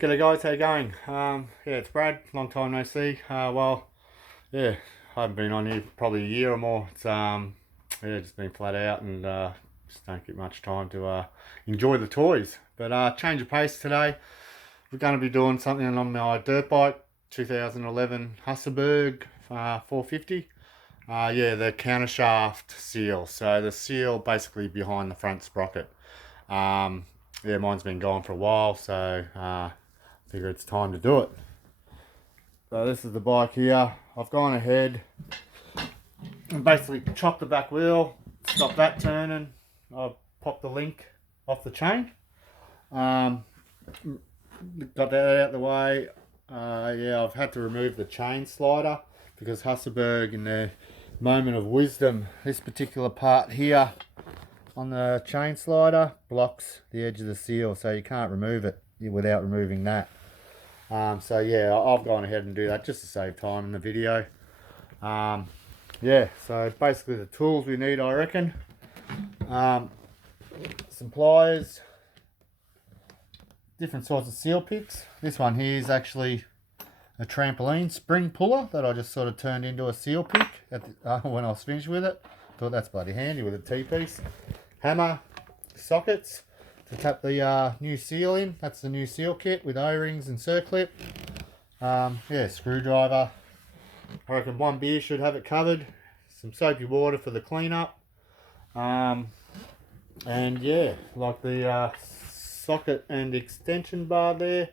G'day guys, how you going? Yeah, it's Brad, long time no see. Yeah, I haven't been on here for probably a year or more. It's yeah, just been flat out and just don't get much time to enjoy the toys. But change of pace today. We're going to be doing something on my dirt bike, 2011 Husaberg 450. Yeah, the countershaft seal. So the seal basically behind the front sprocket. Yeah, mine's been gone for a while, so figure it's time to do it. So this is the bike here. I've gone ahead and basically chopped the back wheel, stopped that turning. I've popped the link off the chain. Got that out of the way. Yeah, I've had to remove the chain slider because Husaberg, in their moment of wisdom, this particular part here on the chain slider blocks the edge of the seal, so you can't remove it without removing that. So yeah, I've gone ahead and do that just to save time in the video. Yeah, so basically the tools we need, I reckon. Some pliers, different sorts of seal picks. This one here is actually a trampoline spring puller that I just sort of turned into a seal pick when I was finished with it. Thought that's bloody handy with a T-piece. Hammer, sockets to tap the new seal in. That's the new seal kit with O-rings and circlip. Yeah, screwdriver. I reckon one beer should have it covered. Some soapy water for the cleanup. And yeah, like the socket and extension bar there,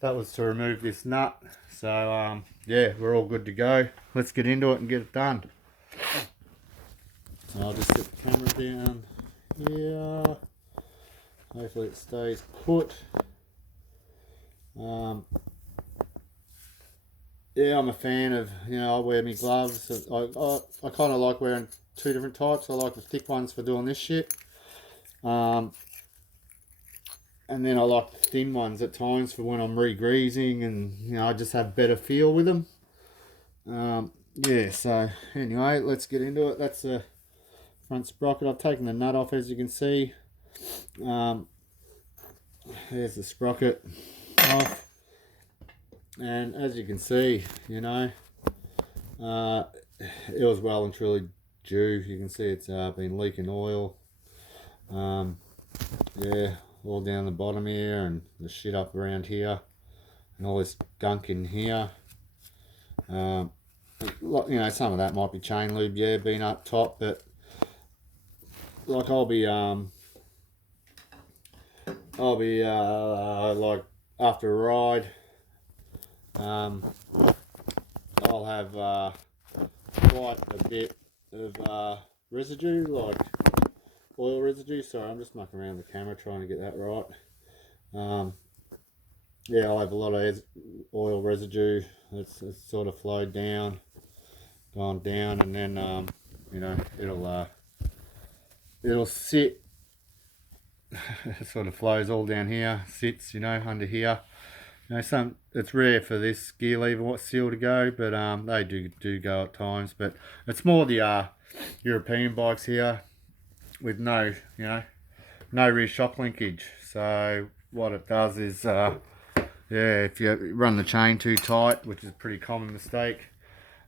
that was to remove this nut. So yeah, we're all good to go. Let's get into it and get it done. So I'll just set the camera down here. Hopefully it stays put. Yeah, I'm a fan of, I wear my gloves. I kind of like wearing two different types. I like the thick ones for doing this shit. And then I like the thin ones at times for when I'm re-greasing, and I just have better feel with them. Yeah, so anyway, let's get into it. That's the front sprocket. I've taken the nut off, as you can see. There's the sprocket off, and as you can see, it was well and truly due. You can see it's been leaking oil. Yeah, all down the bottom here, and the shit up around here, and all this gunk in here. Some of that might be chain lube, yeah, being up top, but like I'll be like after a ride, I'll have quite a bit of residue, like oil residue. Sorry, I'm just mucking around the camera trying to get that right. Yeah, I'll have a lot of oil residue. It's sort of flowed down, gone down, and then it'll sit. It sort of flows all down here, sits under here. It's rare for this gear lever seal to go, but they do go at times. But it's more the European bikes here with no rear shock linkage. So what it does is yeah, if you run the chain too tight, which is a pretty common mistake,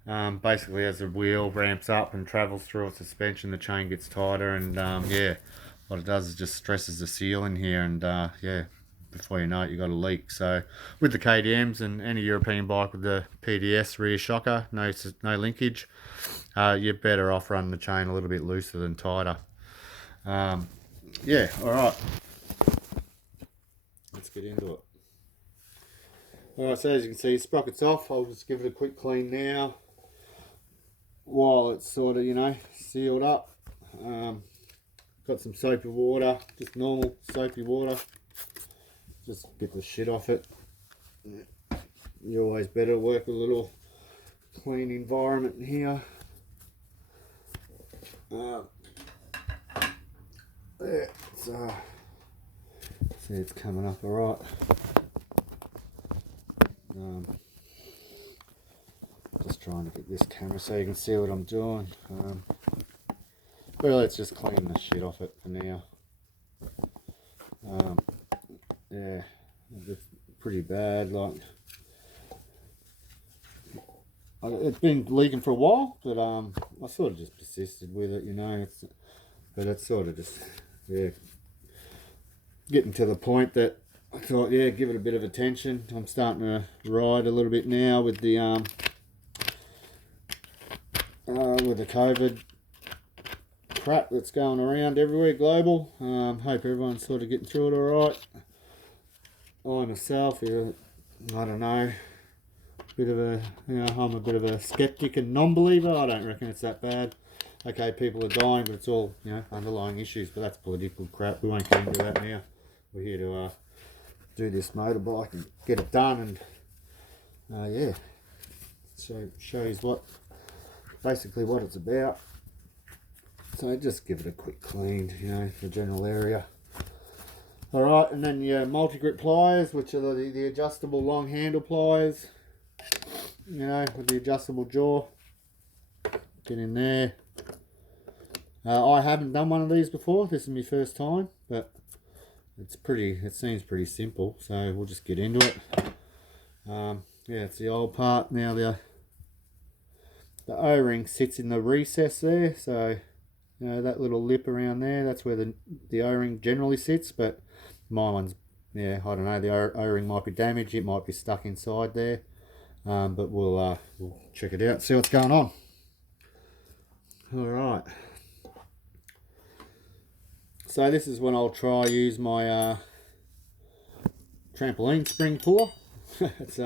basically as the wheel ramps up and travels through its suspension, the chain gets tighter, and yeah, what it does is just stresses the seal in here, and yeah, before you know it, you got a leak. So with the KDMs and any European bike with the PDS rear shocker, no linkage, you're better off running the chain a little bit looser than tighter. Yeah, all right, let's get into it. Alright, so as you can see, sprocket's off. I'll just give it a quick clean now while it's sort of, sealed up. Got some soapy water, just normal soapy water. Just get the shit off it. You're always better to work with a little clean environment in here. There, see, it's coming up alright. Just trying to get this camera so you can see what I'm doing. But let's just clean the shit off it for now. Yeah, pretty bad. Like, it's been leaking for a while, but I sort of just persisted with it, you know. But it's sort of just, yeah, getting to the point that I thought, yeah, give it a bit of attention. I'm starting to ride a little bit now with the COVID crap that's going around everywhere, global. Hope everyone's sort of getting through it all right. I myself, yeah, I don't know, I'm a bit of a skeptic and non-believer. I don't reckon it's that bad. Okay, people are dying, but it's all, you know, underlying issues. But that's political crap. We won't get into that now. We're here to do this motorbike and get it done, and yeah, so shows basically what it's about. So just give it a quick clean, you know, the general area. All right, and then your multi-grip pliers, which are the adjustable long handle pliers, you know, with the adjustable jaw. Get in there. I haven't done one of these before. This is my first time, but it seems pretty simple, so we'll just get into it. Yeah, it's the old part. Now the O-ring sits in the recess there, so you know that little lip around there, that's where the O-ring generally sits, but my one's, yeah, I don't know, the O-ring might be damaged, it might be stuck inside there, but we'll check it out, see what's going on. All right, so this is when I'll try use my trampoline spring puller. It's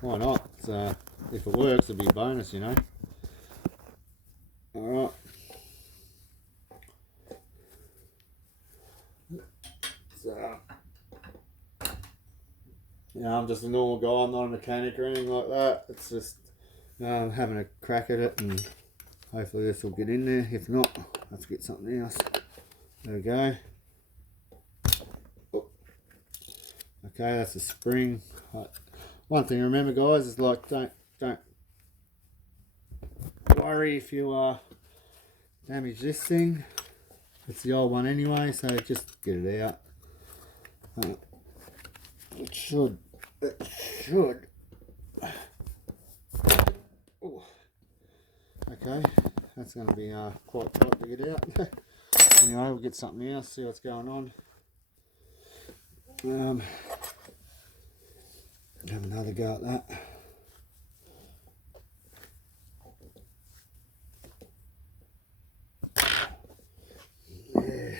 why not? It's, if it works, it'll be a bonus, you know. All right. So, you know, I'm just a normal guy. I'm not a mechanic or anything like that. It's just having a crack at it, and hopefully this will get in there. If not, let's get something else. There we go. Oh. Okay, that's a spring. One thing to remember, guys, is like don't worry if you damage this thing. It's the old one anyway, so just get it out. It should. Ooh. Okay, that's going to be quite tight to get out. Anyway, we'll get something else, see what's going on. Have another go at that. Yeah,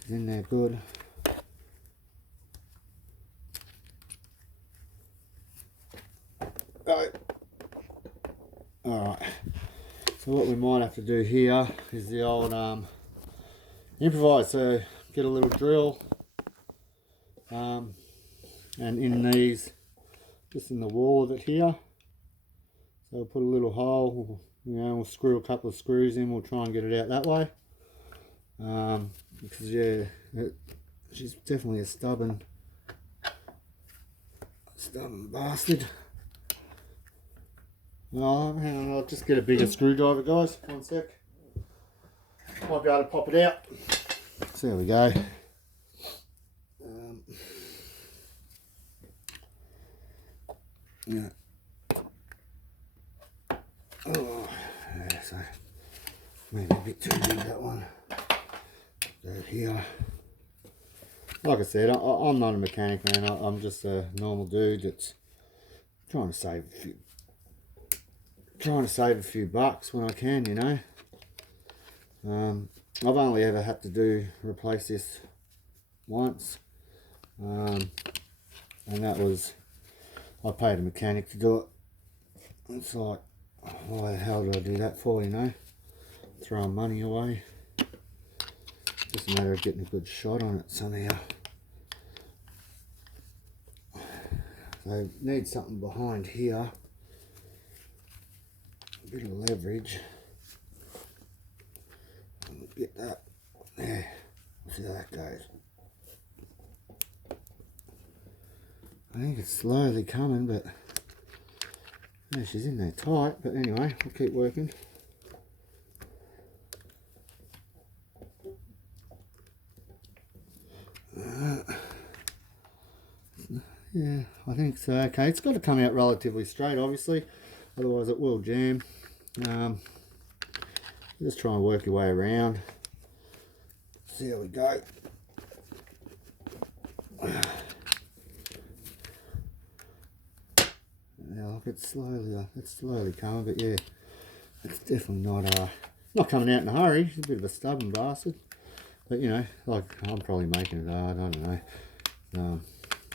it's in there good. Alright, so what we might have to do here is the old improvise. So get a little drill, and in these, just in the wall of it here, so we'll put a little hole, you know, we'll screw a couple of screws in, we'll try and get it out that way, because yeah, she's definitely a stubborn bastard. Oh, hang on, I'll just get a bigger screwdriver, guys. One sec. Might be able to pop it out. So there we go. Yeah. Oh, yeah, so maybe a bit too big, that one. Go here. Like I said, I'm not a mechanic, man. I'm just a normal dude that's trying to save a few bucks when I can, you know. I've only ever had to replace this once, and that was, I paid a mechanic to do it. It's like, why the hell did I do that for, you know? Throwing money away. Just a matter of getting a good shot on it somehow. So need something behind here. A bit of leverage. Get that there. See how that goes. I think it's slowly coming, but yeah, she's in there tight. But anyway, we'll keep working. Yeah, I think so. Okay, it's got to come out relatively straight, obviously, otherwise it will jam. Just try and work your way around. See how we go. Yeah, look, it's slowly coming, but yeah, it's definitely not coming out in a hurry. It's a bit of a stubborn bastard, but you know, like I'm probably making it hard. I don't know.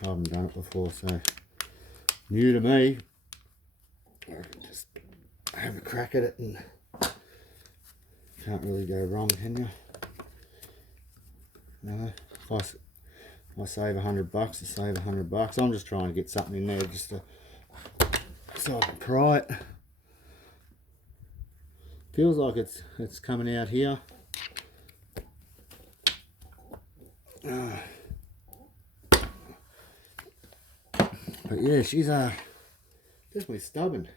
I haven't done it before, so new to me. I can just have a crack at it, and can't really go wrong, can you? No, if I save $100, I save $100. I'm just trying to get something in there just so I can pry it. Feels like it's coming out here. But yeah, she's definitely stubborn.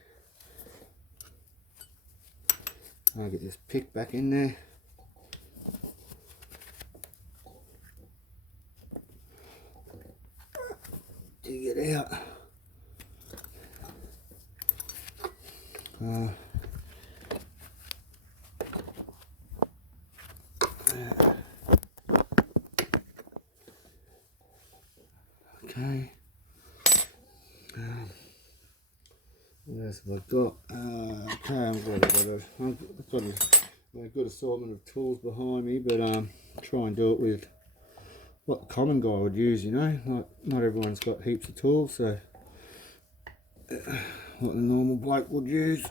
I'll get this pick back in there. Dig it out. Okay. What else have I got? Okay, I've got a good assortment of tools behind me, but try and do it with what the common guy would use, you know. Not everyone's got heaps of tools, so what the normal bloke would use.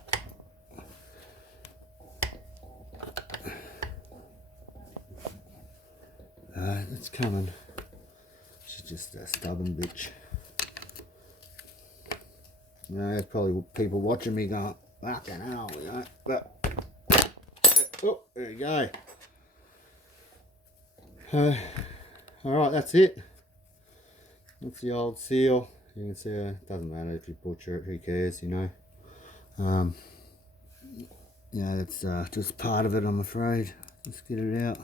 It's coming. She's just a stubborn bitch. You know, there's probably people watching me going, fucking hell, you know. But, oh, there you go. Alright, that's it. That's the old seal. You can see it doesn't matter if you butcher it, who cares, you know. Yeah, it's just part of it, I'm afraid. Let's get it out.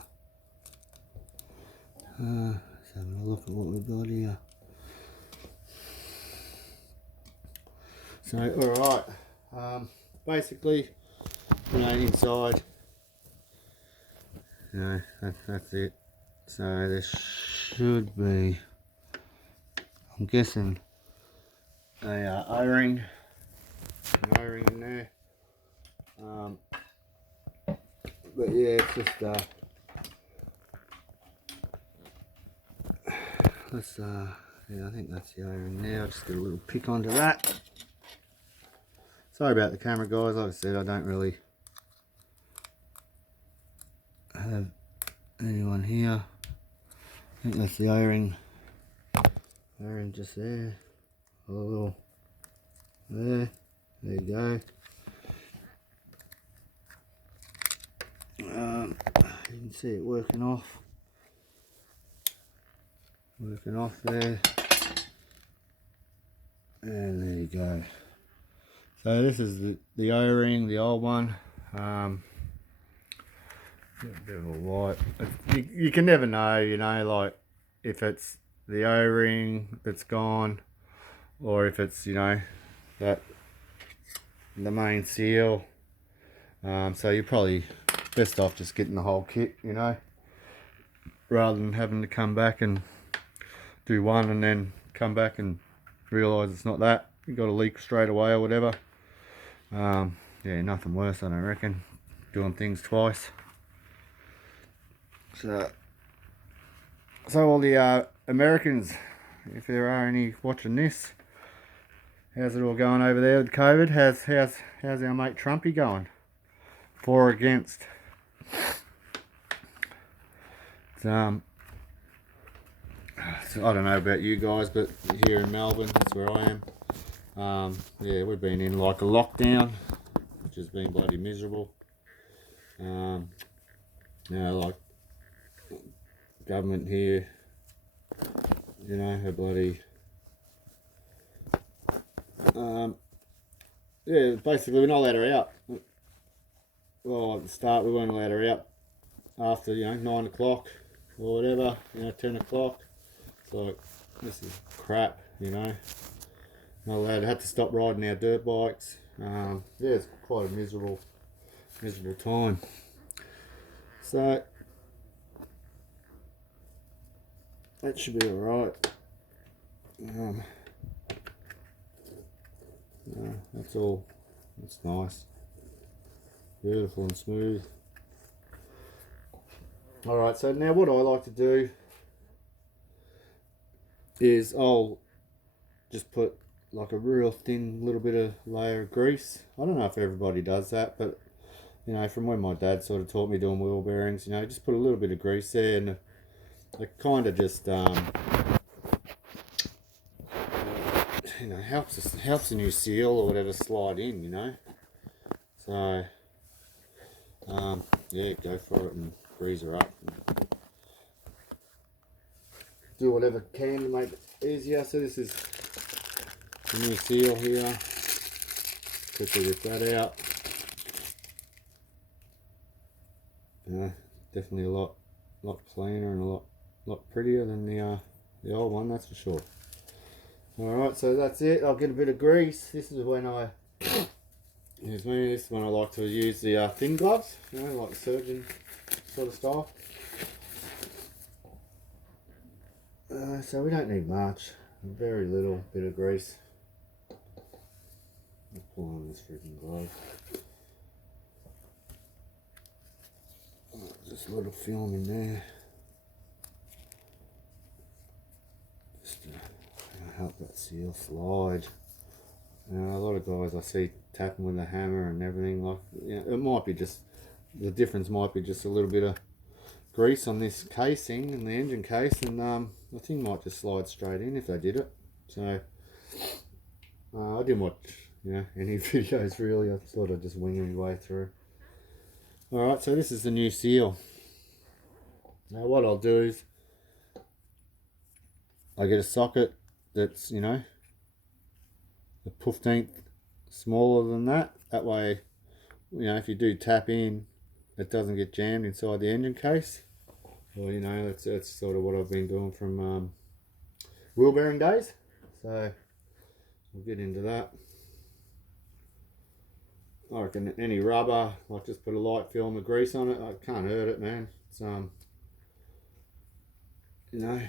Let's have a look at what we've got here. So, alright, basically, you know, inside, you know, that's it. So there should be, I'm guessing, a O-ring in there. But yeah, it's just, yeah, I think that's the O-ring now. Just get a little pick onto that. Sorry about the camera, guys. Like I said, I don't really have anyone here. I think that's the O-ring. O-ring just there. A little there. There you go. You can see it working off. Working off there. And there you go. So this is the O-ring, the old one. A bit of a white. You can never know, you know, like if it's the O-ring that's gone, or if it's, you know, the main seal. So you're probably best off just getting the whole kit, you know, rather than having to come back and do one and then come back and realise it's not that. You got a leak straight away or whatever. Yeah, nothing worse, I don't reckon, doing things twice. So all the Americans, if there are any watching this, how's it all going over there with COVID? How's our mate Trumpy going? For or against? So I don't know about you guys, but here in Melbourne, that's where I am. Yeah, we've been in like a lockdown, which has been bloody miserable. You know, like government here, you know, her bloody yeah, basically we're not allowed her out. Well, at the start we weren't allowed her out after, you know, 9 o'clock or whatever, you know, 10 o'clock. So this is crap. you know. Not allowed, had to stop riding our dirt bikes. Yeah, it's quite a miserable time. So that should be alright. That's all. That's nice. Beautiful and smooth. Alright, so now what I like to do is I'll just put like a real thin little bit of layer of grease. I don't know if everybody does that, but you know, from when my dad sort of taught me doing wheel bearings, you know, just put a little bit of grease there, and it kind of just you know, helps a new seal or whatever slide in, you know. So yeah, go for it and grease her up and do whatever can to make it easier. So this is the new seal here. Quickly rip that out. Definitely a lot cleaner and a lot prettier than the old one, that's for sure. Alright, so that's it. I'll get a bit of grease. This is when I like to use the thin gloves, you know, like the surgeon sort of style. So we don't need much, very little bit of grease. I'll pull on this freaking glove. Just a little film in there. Just to help that seal slide. A lot of guys I see tapping with a hammer and everything, like, you know, it might be just, the difference might be just a little bit of grease on this casing and the engine case, and the thing might just slide straight in if they did it. So I didn't watch, you know, any videos really. I sort of just winging my way through. Alright, so this is the new seal. Now what I'll do is I get a socket that's, you know, a 15th smaller than that. That way, you know, if you do tap in, it doesn't get jammed inside the engine case. Well, you know, that's sort of what I've been doing from wheel bearing days. So we'll get into that. I reckon any rubber, like, just put a light film of grease on it. I can't hurt it, man. It's you know,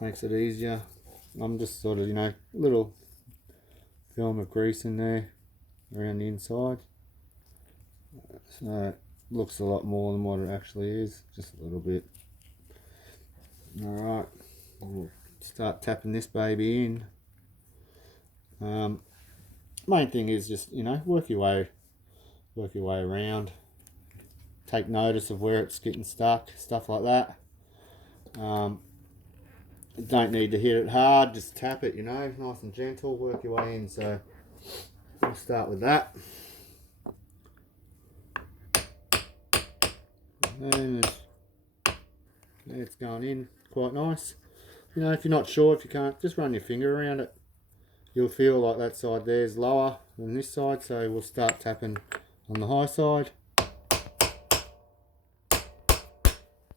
makes it easier. I'm just sort of, you know, little film of grease in there around the inside. So it looks a lot more than what it actually is, just a little bit. Alright, we'll start tapping this baby in. Main thing is just, you know, work your way around. Take notice of where it's getting stuck, stuff like that. You don't need to hit it hard, just tap it, you know, nice and gentle, work your way in. So we'll start with that. And it's going in quite nice. You know, if you're not sure, if you can't, just run your finger around it. You'll feel like that side there is lower than this side, so we'll start tapping on the high side.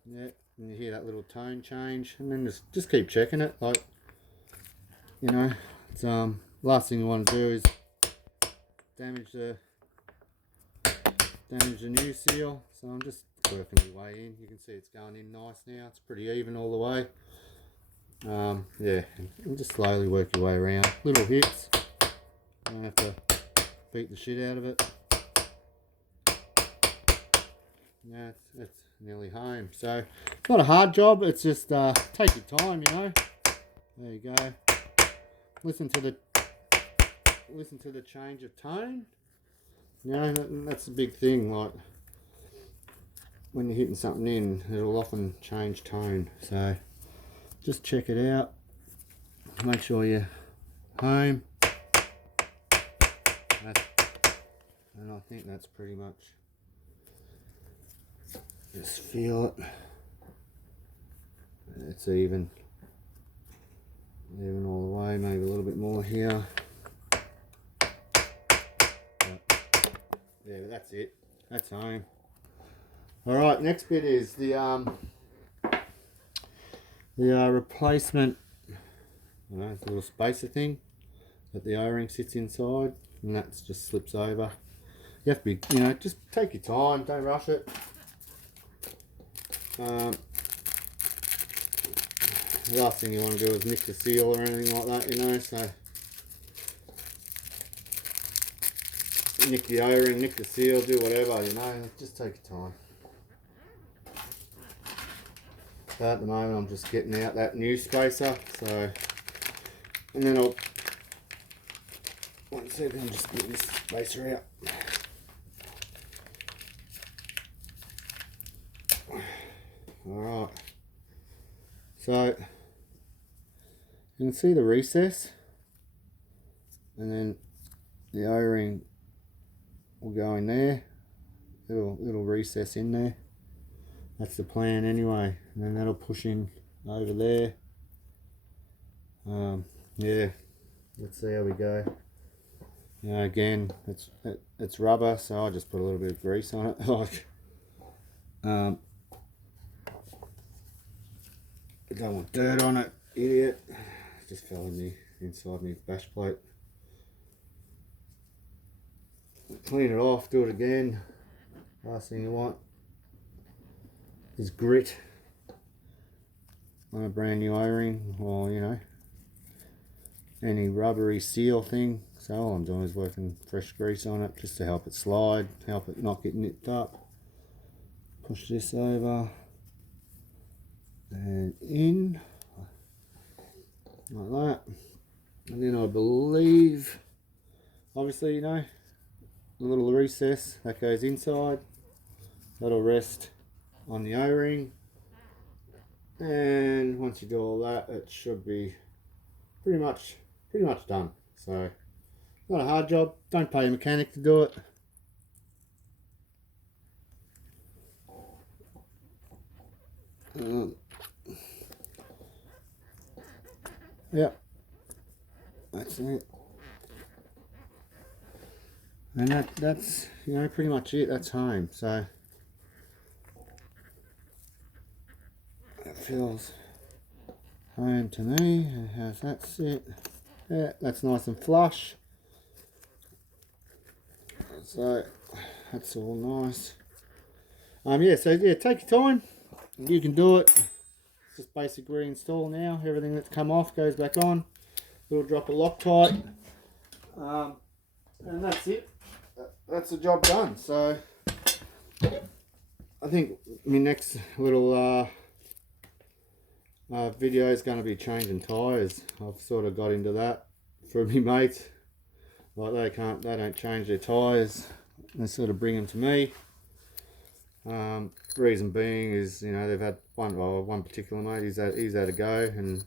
Yeah, and you hear that little tone change, and then just keep checking it. Like, you know, it's last thing you want to do is damage the new seal. So I'm just working my way in. You can see it's going in nice now. It's pretty even all the way. Yeah, and just slowly work your way around. Little hits. You don't have to beat the shit out of it. Yeah, it's nearly home. So it's not a hard job. It's just take your time, you know. There you go. Listen to the change of tone. You know, that's the big thing. Like, when you're hitting something in, it'll often change tone. So just check it out. Make sure you're home. And I think that's pretty much. Just feel it. It's even all the way. Maybe a little bit more here. Yeah, but that's it. That's home. All right. Next bit is the replacement it's a little spacer thing that the O-ring sits inside, and that just slips over. You have to be, just take your time, don't rush it. The last thing you want to do is nick the seal or anything like that, so nick the O-ring, nick the seal, do whatever, just take your time. So at the moment I'm just getting out that new spacer, so, and then I'll, one second, I'm just getting this spacer out. Alright, so you can see the recess, and then the O-ring will go in there, little recess in there. That's the plan anyway, and then that'll push in over there. Yeah, let's see how we go. Again, it's rubber, so I just put a little bit of grease on it. Like, I don't want dirt on it, idiot. It just fell in the inside my bash plate. Clean it off, do it again. Last thing you want is grit on a brand new O-ring, or any rubbery seal thing. So all I'm doing is working fresh grease on it just to help it slide, help it not get nipped up. Push this over and in like that, and then I believe, obviously, the little recess that goes inside, that'll rest on the O-ring, and once you do all that, it should be pretty much done. So not a hard job, don't pay a mechanic to do it. Yeah, that's it, and that's pretty much it. That's home. So it feels home to me. And how's that sit? Yeah, that's nice and flush. So that's all nice. Take your time. You can do it. It's just basic reinstall now. Everything that's come off goes back on. Little drop of Loctite. And that's it. That's the job done. So I think my next little video is going to be changing tyres. I've sort of got into that for me mates. Like they don't change their tyres. They sort of bring them to me. Reason being is, they've had one particular mate, he's had a go and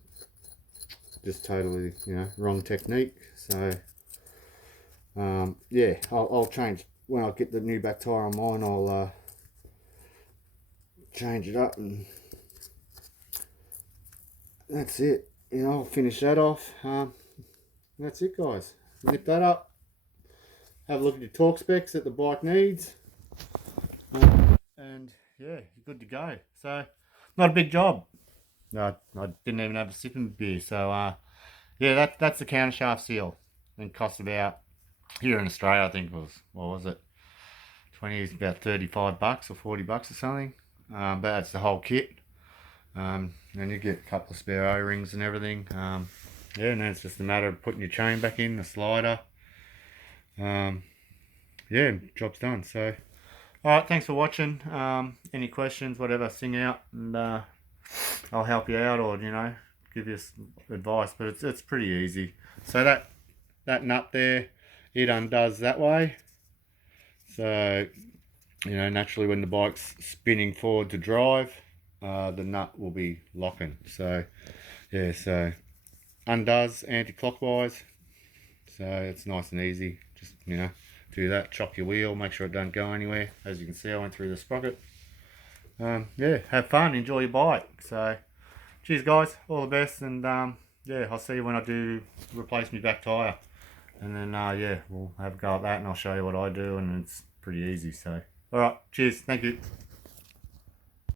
just totally, wrong technique. So, yeah, I'll change, when I get the new back tyre on mine, I'll change it up, and that's it. I'll finish that off. That's it, guys. Nip that up. Have a look at your torque specs that the bike needs. And yeah, you're good to go. So, not a big job. No, I didn't even have a sipping beer. So, yeah, that's the countershaft seal. And cost about, here in Australia, I think it was, what was it? About $35 or $40 or something. But that's the whole kit. And you get a couple of spare O-rings and everything. Yeah, and then it's just a matter of putting your chain back in, the slider. Yeah, job's done. So, alright, thanks for watching. Any questions, whatever, sing out, and I'll help you out, or give you some advice. But it's pretty easy. So that nut there, it undoes that way. So naturally when the bike's spinning forward to drive, the nut will be locking. So yeah, so undoes anti-clockwise. So it's nice and easy. Just do that, chock your wheel, make sure it don't go anywhere. As you can see, I went through the sprocket. Yeah, have fun, enjoy your bike. So cheers guys, all the best, and yeah, I'll see you when I do replace my back tyre. And then yeah, we'll have a go at that, and I'll show you what I do, and it's pretty easy. So alright, cheers, thank you.